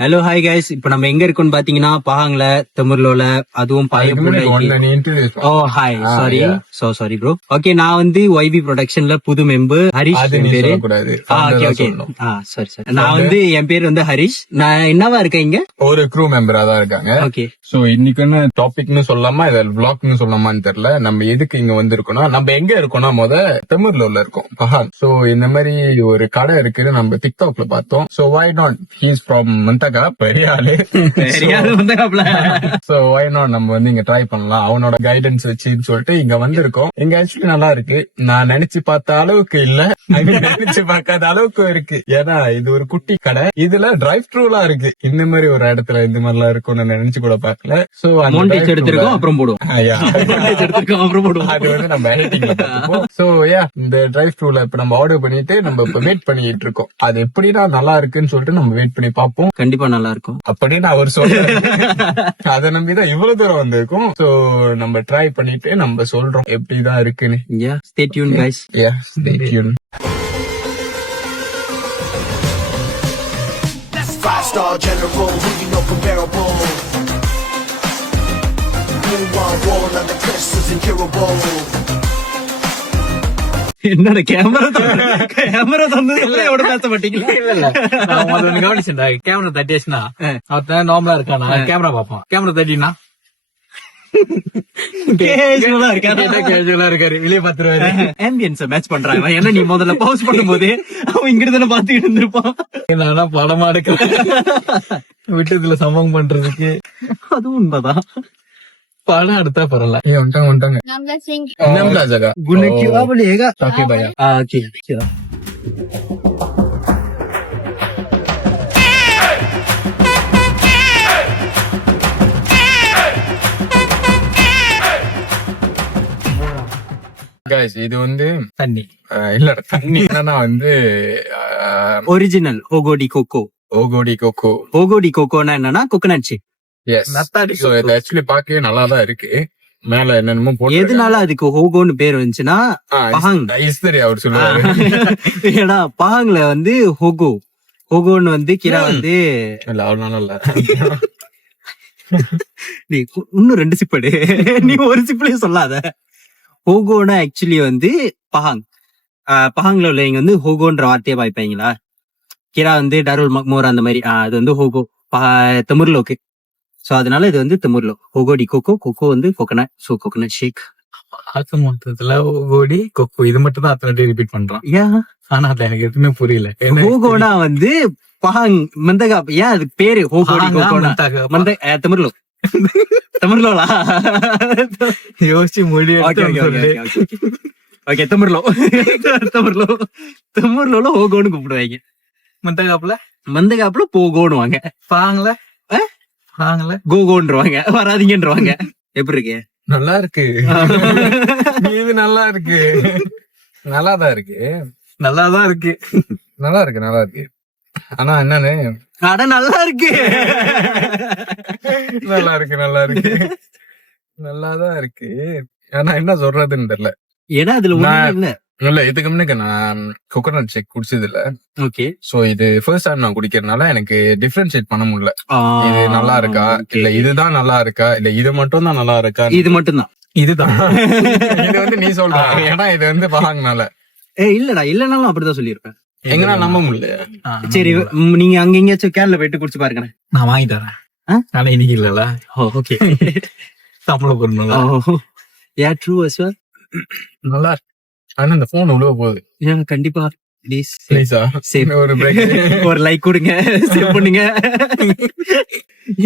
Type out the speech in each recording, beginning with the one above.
Hello hi guys, இப்ப நம்ம எங்க இருக்கோம்னு பாத்தீங்கன்னா பாஹாங்ல, தெமுர்லோல, அதுவும் ஓ ஹாய் சாரி ப்ரோ. ஓகே, நான் வந்து YB ப்ரொடக்ஷன்ல புது மெம்பர் ஹரிஷ் என் பேரு. ஓகே சரி நான் வந்து என் பேர் வந்து ஹரிஷ். நான் என்னவா இருக்கேன் இங்க ஒரு க்ரூ மெம்பரா தான் இருக்காங்க. ஓகே, சோ இன்னைக்குன்னு டாபிக்னு சொல்லாமா இத விளாக்னு சொல்லாமான்னு தெரியல. நம்ம எதுக்கு இங்க வந்திருக்கோம்னா, நம்ம எங்க இருக்கோம்னா தெமுர்லோல இருக்கோம், பஹாங். சோ இந்த மாதிரி ஒரு கடை இருக்குன்னு நம்ம டிக்டாக்ல பார்த்தோம். So why not, he's from Manthaka, பெரிய ஆளு. சோ வை நாட் நம்ம வந்து இங்க ட்ரை பண்ணலாம், அவனோட கைடன்ஸ் வச்சுன்னு சொல்லிட்டு இங்க வந்திருக்கோம். இங்க ஆக்சுவலி நல்லா இருக்கு. நான் நினைச்சு பார்த்த அளவுக்கு இல்ல, நினைச்சு பார்க்காத அளவுக்கு இருக்கு. ஏன்னா இது ஒரு குட்டி கடை, இதுல டிரைவ் த்ரூலாம் இருக்கு. இந்த மாதிரி ஒரு இடத்துல இந்த மாதிரி எல்லாம் இருக்கும்னு நினைச்சு கூட பாக்கல. சோ எடுத்திருக்கோம் அப்புறம் போடுவோம். அது வந்து நம்ம எடிட்டிங்ல பார்ப்போம். சோ இந்த டிரைவ் த்ரூல இப்ப நம்ம ஆர்டர் பண்ணிட்டு நம்ம இப்ப வெயிட் பண்ணிட்டு இருக்கோம். அது எப்படின்னா நல்லா இருக்குன்னு சொல்லிட்டு நம்ம வெயிட் பண்ணி பார்ப்போம். கண்டிப்பா நல்லா இருக்கும் அப்படின்னு அவர் சொல்றாரு. அதை நம்பிதான் இவ்வளவு தூரம் வந்திருக்கும். சோ நம்ம ட்ரை பண்ணிட்டு நம்ம சொல்றோம் எப்படிதான் இருக்குன்னு. Stay tuned guys. Stay tuned. 5-star general, who you know comparable. Blue on wall on the cliffs is incurable. என்னோட கேமரா தந்ததுல எவ்வளவு பேச மாட்டீங்களா? இல்ல கவனிச்சுடா, கேமரா தட்டியாச்சுன்னா அவன் நார்மலா இருக்கானா, கேமரா பாப்பான். கேமரா தட்டினா இருக்காரு, வெளியே பாத்துருவாரு. ஆம்பியன்ஸ் மேட்ச் பண்றாங்க. ஏன்னா நீ முதல்ல பவுஸ் பண்ணும்போது அவன் இங்கிருந்து பாத்துக்கிட்டு இருந்திருப்பான். நான் படமா எடுக்கிறேன் விட்டதுல சம்பவம் பண்றதுக்கு. அதுவும் உண்மைதான், படம் எடுத்தா பரவாயில்ல. வந்துட்டாங்க. Namla jaga. गुन्ने क्यों बोलेगा? Okay भैया. ओके चलो. Guys, இது வந்து தண்ணி இல்ல தண்ணி என்னன்னா வந்து ஒரிஜினல் ஓகோடி கோகோ. ஓகோடி கோகோ. ஓகோடி கோகோனா என்னன்னா கோகனட் ஷேக். எஸ். நத்தாடி சோ இது ஆக்சுவலி பார்க்கவே நல்லா தான் இருக்கு. மேல என்னென்னமோ போட்டு எதனால அதுக்கு ஹோகோன்னு பேர் வந்துச்சுன்னா பஹாங். இஸ்தரி அவர் சொல்லுவாரு. ஏன்னா பஹாங்ல வந்து ஹோகோன்னு வந்து கிரா வந்து இல்ல அவனால இல்ல. நீ இன்னும் 2 சிப்படு, நீ ஒரு சிப்லயும் சொல்லாத. ஹோகோனா ஆக்சுவலி வந்து பஹாங்ல உள்ளவங்க வந்து ஹோகோன்ற வார்த்தையை பாய்ப்பாங்களா. கிரா வந்து டாருல் மக்மோர் அந்த மாதிரி, அது வந்து ஹோகோ தெமுர்லோக்கு. சோ அதனால இது வந்து தெமுர்லோ ஓகோடி கோகோ. கோகோ வந்து கோகனட். சோ கோகனட் ஷேக். ஆசை மொத்தத்துல ஓடி கொக்கு இது மட்டும் தான் அத்தனை ரிப்பீட் பண்றான். ஆனா அது எனக்கு எதுவுமே புரியல. ஹோகோனா வந்து பஹாங் மந்தகா. ஏன் அதுக்கு பேரு ஹோகோடி கோகோனா தெமுர்லோ. தெமுர்லோலா யோசிச்சு முடியும். ஓகே தெமுர்லோ. தெமுர்லோல ஹோகோன்னு கூப்பிடுவாங்க. மந்தகாப்புல போகோன்னு வாங்க. பாங்கல கோகோன்றவாங்க, வராதிங்கன்றவாங்க. எப்படி இருக்கு? நல்லா இருக்கு. இது நல்லா இருக்கு. நல்லாதான் இருக்கு. நல்லாதான் இருக்கு. நல்லா இருக்கு. நல்லா இருக்கு. ஆனா என்னன்னு அட நல்லா இருக்கு. நல்லா இருக்கு. நல்லா இருக்கு. நல்லாதான் இருக்கு. ஆனா என்ன சொல்றதுன்னு தெரியல. ஏன்னா அதுல இல்ல. இல்ல இதுக்கு முன்னாடி நான் கோகனட் ஷேக் குடிச்சது இல்ல. ஓகே. சோ இது ஃபர்ஸ்ட் டைம் நான் குடிக்கிறதுனால எனக்கு டிஃபரன்ஷியேட் பண்ண முடியல. இது நல்லா இருக்கா இல்ல இதுதான் நல்லா இருக்கா இல்ல இது மட்டும் தான் நல்லா இருக்கா. இது மட்டும் தான். இதுதான். இது வந்து நீ சொல்ற, ஏன்னா இது வந்து பஹாங்னால. இல்லடா, இல்லனாலும் அப்படிதான் சொல்லிருப்பேன். எங்கன்னா நம்ப முடியல. சரி நீங்க அங்க எங்கேயாச்சும் கேரள போயிட்டு குடிச்சு பாருங்க, நான் வாங்கி தரேன். ஆனா இன்னைக்கு இல்லல. ஓகே. தமிழ் பொருள். Ya true as well. நல்லா இருக்கு. ஆனா இந்த போன் உள்ள போகுது. கண்டிப்பா ப்ளீஸா ஒரு பிரேக், ஒரு லைக் கொடுங்க, சேவ் பண்ணுங்க.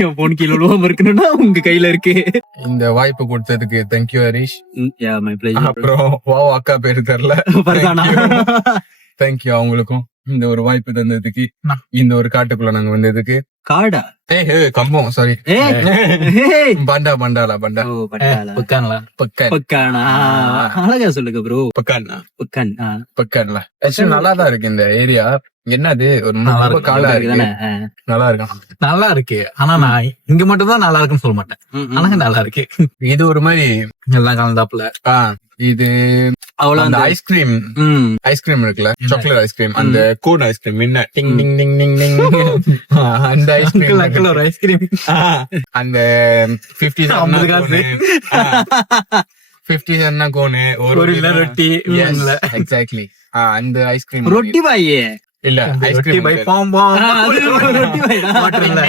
என் போன் கீழ உழுவாம இருக்கணும்னா உங்க கையில இருக்கு. இந்த வாய்ப்பு கொடுத்ததுக்கு thank you Harish. Yeah my pleasure. அப்புறம் அக்கா பேரு தெரியல. தேங்க்யூ அவங்களுக்கும் இந்த ஒரு வாய்ப்பு தந்ததுக்கு, இந்த ஒரு காட்டுக்குள்ள நாங்க வந்ததுக்கு. காடா? கம்பம் சாரி. பண்டாலா. பக்கானா அழகா சொல்லுங்க ப்ரோ. பக்கான்ல ஆக்சுவலி நல்லா தான் இருக்கு இந்த ஏரியா. என்னது ஒரு காலா இருக்கு. நல்லா இருக்கும். நல்லா இருக்கு. ஆனா நான் இங்க மட்டும் தான் நல்லா இருக்குன்னு சொல்ல மாட்டேன். ஆனா நல்லா இருக்கு. இது ஒரு மாதிரி எல்லாம் கலந்தாப்புல. இது அவ்வளவு அந்த அந்த ஐஸ்கிரீம் ஐஸ்கிரீம் இருக்குல்ல, சாக்லேட் ஐஸ்கிரீம், அந்த கோன் ஐஸ்கிரீம் என்ன டிங் டிங் டிங் டிங் டிங் அந்த ஐஸ்கிரீம் ஒரு ஐஸ்கிரீம் அந்த 50 50 காசு. 50 சென்னா கோனு ஒரு கிலோ ரொட்டி எக்ஸாக்ட்லி அந்த ஐஸ்கிரீம் ரொட்டி பாய் இல்ல ரொட்டி ஐஸ்கிரீம் பை பாம்பா ரொட்டி பாய் வாட்டர் இல்ல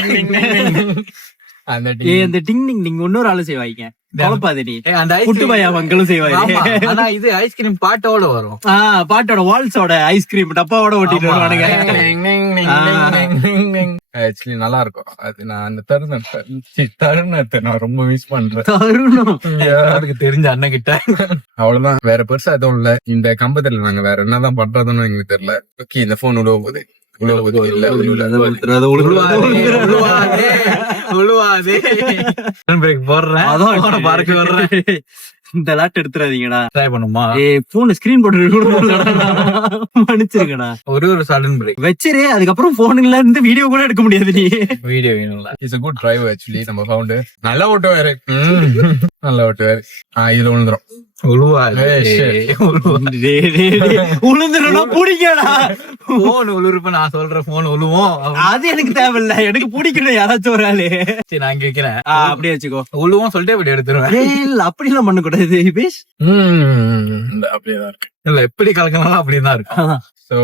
அந்த அந்த டிங் டிங் நீங்க இன்னொரு ஆளு செய்வாங்க குழப்பாது நீ அந்த புட்டு பாயா மக்களும் செய்வாரு ஆனா இது ஐஸ்கிரீம் பாட்டோட வரும். பாட்டோட வால்ஸோட ஐஸ்கிரீம் டப்பாவோட ஒட்டிட்டு வருவானுங்க. ஆக்சுவலி நல்லா இருக்கும் அது. நான் அந்த தருணத்தை நான் ரொம்ப மிஸ் பண்றேன். தருணம். அதுக்கு தெரிஞ்ச அண்ணன் கிட்ட அவ்வளவுதான், வேற பெருசா எதுவும் இல்ல. இந்த கம்பத்துல நாங்க வேற என்னதான் பண்றதுன்னு எங்களுக்கு தெரியல. ஓகே, இந்த போன் உழுவ போகுது இல்ல போடுறேன் அதான் பார்க்க வர்றேன். இந்த லாட் எடுத்துறாதீங்கடா. ட்ரை பண்ணுமா? போன் ஸ்கிரீன் போட்டு மன்னிச்சிருக்கடா. ஒரு சடன் பிரேக் வச்சிரு, அதுக்கப்புறம் போன்ல இருந்து வீடியோ கூட எடுக்க முடியாது. நீ வீடியோ வேணும்ல. It's a good driver actually. நம்ம ஃபவுண்ட் நல்லா ஓட்டுவாரு, நல்லா ஓட்டுவாரு. இதுல விழுந்துரும். உளுந்துரும் பிடிக்கடா. போன் உழுவுறப்ப நான் சொல்றேன் போன் உழுவோம். அது எனக்கு தேவையில்ல, எனக்கு பிடிக்கணும் யாராச்சும் ஒரு ஆளு. சரி நான் இங்க வைக்கிறேன், அப்படியே வச்சுக்கோ. உழுவோம் சொல்லிட்டு இப்படி எடுத்துருவேன். இல்ல அப்படி எல்லாம் பண்ண கூடாது பேஷ். அப்படியேதான் இருக்கு. இல்ல எப்படி கலக்கனாலும் அப்படிதான் இருக்கு. சோ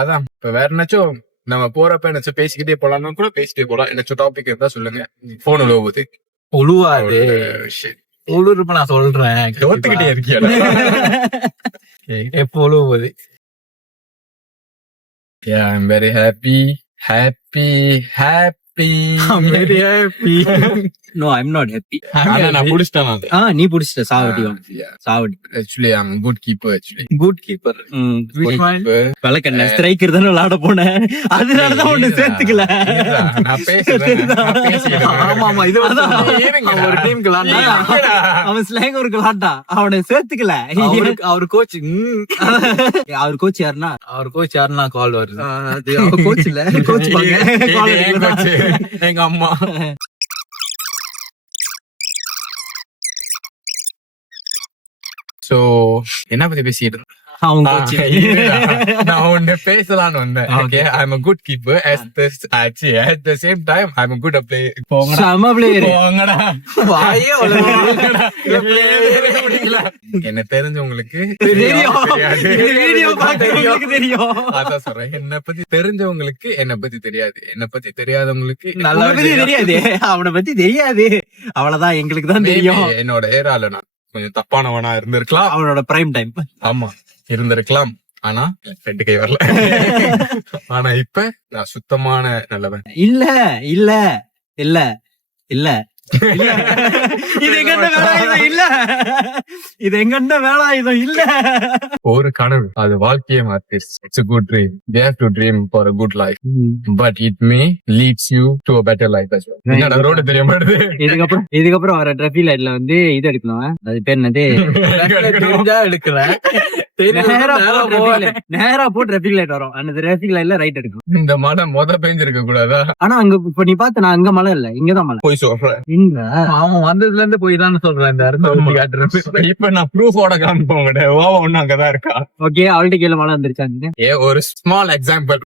அதான் இப்ப வேற என்னாச்சும் நம்ம போறப்ப என்னாச்சும் பேசிக்கிட்டே போலாம்னு கூட பேசிட்டே போலாம். என்னாச்சும் டாபிக் இருந்தா சொல்லுங்க. போன் உழுவுது உழுவாது உழுறப்ப நான் சொல்றேன். ஒத்துக்கிட்டே இருக்கியா? எப்போ உழுவுது? Yeah, I'm very happy. I'm very happy. No, I'm not happy. ஆனா நான் புடிச்சிட்டேன் அது. நீ புடிச்சிட்ட சாவடி. Yeah. சாவடி. Actually, I'm a good keeper actually. Good keeper. Which one? பலக்கண்ண ஸ்ட்ரைக்கர் தானே விளையாட போனேன், அதனாலதான் ஒண்ணு சேர்த்துக்கல. நான் பேசுறேன். ஆமா இது ஒரு டீமுக்கு அவன் ஸ்லேங் ஒரு விளாட்டா, அவனை சேர்த்துக்கல. அவர் கோச் அவர் கோச் யாருன்னா, அவர் கோச் யாருன்னா கால் வருது. அது அவர் கோச் இல்ல, கோச் எங்க அம்மா. சோ என்ன பத்தி பேசிட்டு அவங்க கோச். நான் ஒண்ணு பேசலான்னு வந்தேன். Okay, I'm a good keeper. At the same time, I'm a good player. சம பிளேயர். வாயே என்ன தெரிஞ்சவங்களுக்கு வீடியோ பார்க்கறவங்களுக்கு தெரியும். அதான் சொல்றேன், என்ன பத்தி தெரிஞ்சவங்களுக்கு என்ன பத்தி தெரியாது, என்ன பத்தி தெரியாதவங்களுக்கு நல்ல பத்தி தெரியாது, அவனை பத்தி தெரியாது. அவ்வளவுதான், எங்களுக்கு தான் தெரியும். என்னோட ஏரால நான் கொஞ்சம் தப்பானவனா இருந்திருக்கலாம். அவனோட பிரைம் டைம். ஆமா இருந்திருக்கலாம், ஆனா ரெண்டு கை வரல. ஆனா இப்ப நான் சுத்தமான நல்லவன். இல்ல இல்ல இல்ல இல்ல இது எங்கண்ட வேலாயுதம் இல்ல, இது எங்கண்ட வேலாயுதம் இல்ல. ஒரு கனவு அது வாழ்க்கையை மாத்திருச்சு. It's a good dream. They have to dream for a good life, but it may leads you to a better life as well. என்னடா ரோடு தெரிய மாட்டேது. இதுக்கப்புறம் வர டிராபிக் லைட்ல வந்து இது எடுக்கணும், அது பேர் என்னது, தெரிஞ்சா எடுக்கிறேன். நேரா போ டிராபிக் லைட் வரும், அந்த டிராபிக் லைட்ல ரைட் எடுக்கணும். இந்த மழை பெஞ்சிருக்க கூடாதா? ஆனா அங்க இப்ப நீ பாத்து, நான் அங்க மழை இல்ல, இங்கதான் மழை. போய் சொல்றேன். இங்க அவன் வந்ததுல இருந்து போய் தான் சொல்றேன். இந்த அருண் இப்ப நான் ப்ரூஃபோட காமிப்போங்க. ஓவா ஒண்ணு அங்கதான் இருக்கா. ஓகே, அவள்கிட்ட கீழே மழை வந்துருச்சாங்க. ஒரு ஸ்மால் எக்ஸாம்பிள்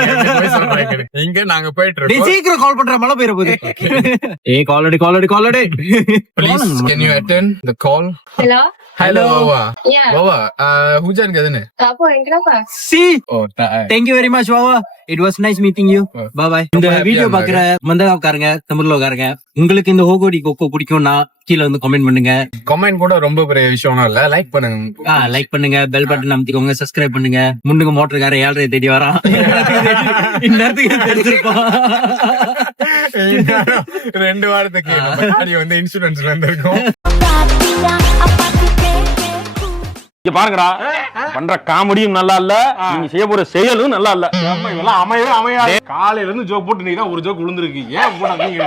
இங்க நாங்க போயிட்டு இருக்கோம். சீக்கிரம் கால் பண்ற, மழை பெய்ய போகுது. ஏய் காலடி Please, can you attend the call? Hello. Wawa. Yeah. Wawa, hujan ka din eh. Apo, kenapa? See, Oh, thank you very much Wawa, it was nice meeting you. Bye bye. இந்த வீடியோ பாக்குற மந்தகாக்காரங்க, தமிழ்லோகாரங்க, உங்களுக்கு இந்த ஹோகோடி கொக்கோ பிடிக்கும்னா கீழே வந்து comment பண்ணுங்க. Comment கூட ரொம்ப பெரிய விஷயம் இல்ல, லைக் பண்ணுங்க. லைக் பண்ணுங்க, பெல் பட்டன் அமுத்திக்கோங்க, சப்ஸ்கிரைப் பண்ணுங்க. முன்னுக்கு மோட்டருக்கார 7:30 தேடி வரான். இந்நேரத்துக்கு தெரிஞ்சிருப்பான். 2 வாரத்துக்கு நம்ம காடி வந்து இன்சூரன்ஸ்ல இருந்திருக்கோம். இங்க பாருங்கடா, பண்ற காமெடியும் நல்லா இல்ல, நீங்க செய்ய போற செயலும் நல்லா இல்ல. இதெல்லாம் அமையவே அமையாது. காலையில இருந்து ஜோக் போட்டு நீங்க தான் ஒரு ஜோக் விழுந்திருக்கு. ஏன் போடாதீங்க?